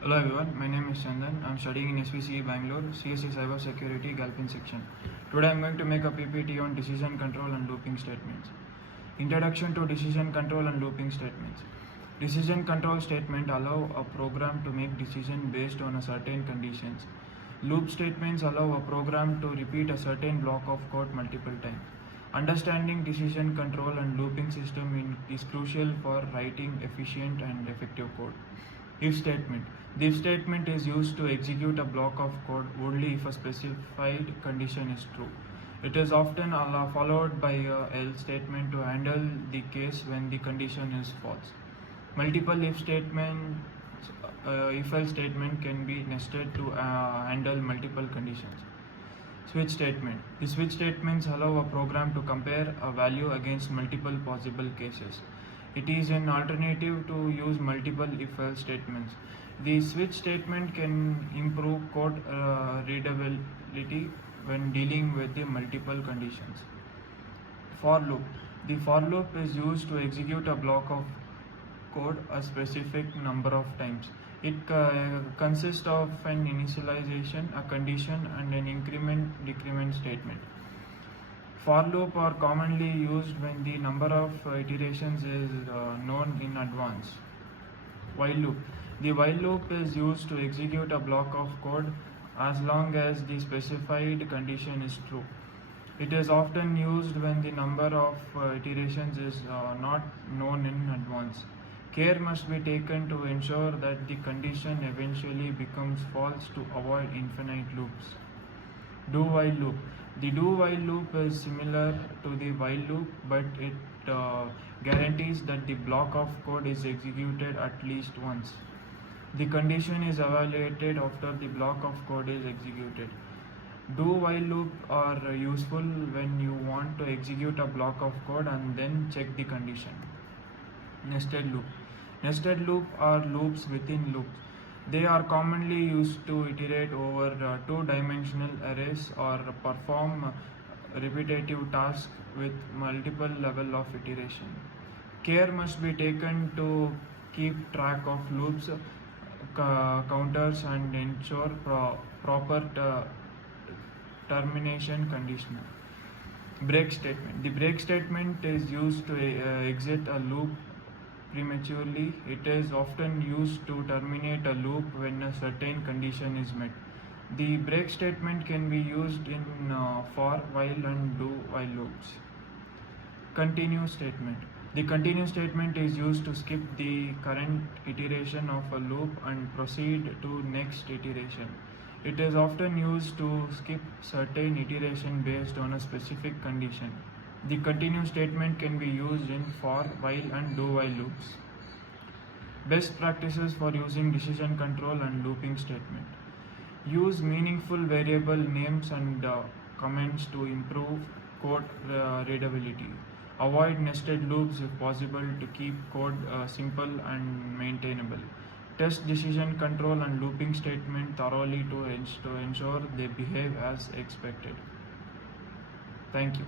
Hello everyone, my name is Chandan. I'm studying in SVCE Bangalore, CSC Cyber Security, Galpin section. Today I'm going to make a PPT on decision control and looping statements. Introduction to decision control and looping statements. Decision control statement allow a program to make decision based on a certain conditions. Loop statements allow a program to repeat a certain block of code multiple times. Understanding decision control and looping system is crucial for writing efficient and effective code. If statement. The if statement is used to execute a block of code only if a specified condition is true. It is often followed by a else statement to handle the case when the condition is false. Multiple if statements, if else statement can be nested to handle multiple conditions. Switch statement. The switch statements allow a program to compare a value against multiple possible cases. It is an alternative to use multiple if-else statements. The switch statement can improve code readability when dealing with the multiple conditions. For loop. The for loop is used to execute a block of code a specific number of times. It consists of an initialization, a condition, and an increment-decrement statement. For loop are commonly used when the number of iterations is known in advance. While loop. The while loop is used to execute a block of code as long as the specified condition is true. It is often used when the number of iterations is not known in advance. Care must be taken to ensure that the condition eventually becomes false to avoid infinite loops. Do while loop. The do while loop is similar to the while loop, but it guarantees that the block of code is executed at least once. The condition is evaluated after the block of code is executed. Do while loop are useful when you want to execute a block of code and then check the condition. Nested loop. Nested loop are loops within loops. They are commonly used to iterate over two-dimensional arrays or perform repetitive tasks with multiple levels of iteration. Care must be taken to keep track of loops, counters, and ensure proper termination conditional. Break statement. The break statement is used to exit a loop prematurely. It is often used to terminate a loop when a certain condition is met. The break statement can be used in for, while, and do while loops. Continue statement. The continue statement is used to skip the current iteration of a loop and proceed to next iteration. It is often used to skip certain iteration based on a specific condition. The continue statement can be used in for, while, and do while loops. Best practices for using decision control and looping statement. Use meaningful variable names and comments to improve code readability. Avoid nested loops if possible to keep code simple and maintainable. Test decision control and looping statement thoroughly to ensure they behave as expected. Thank you.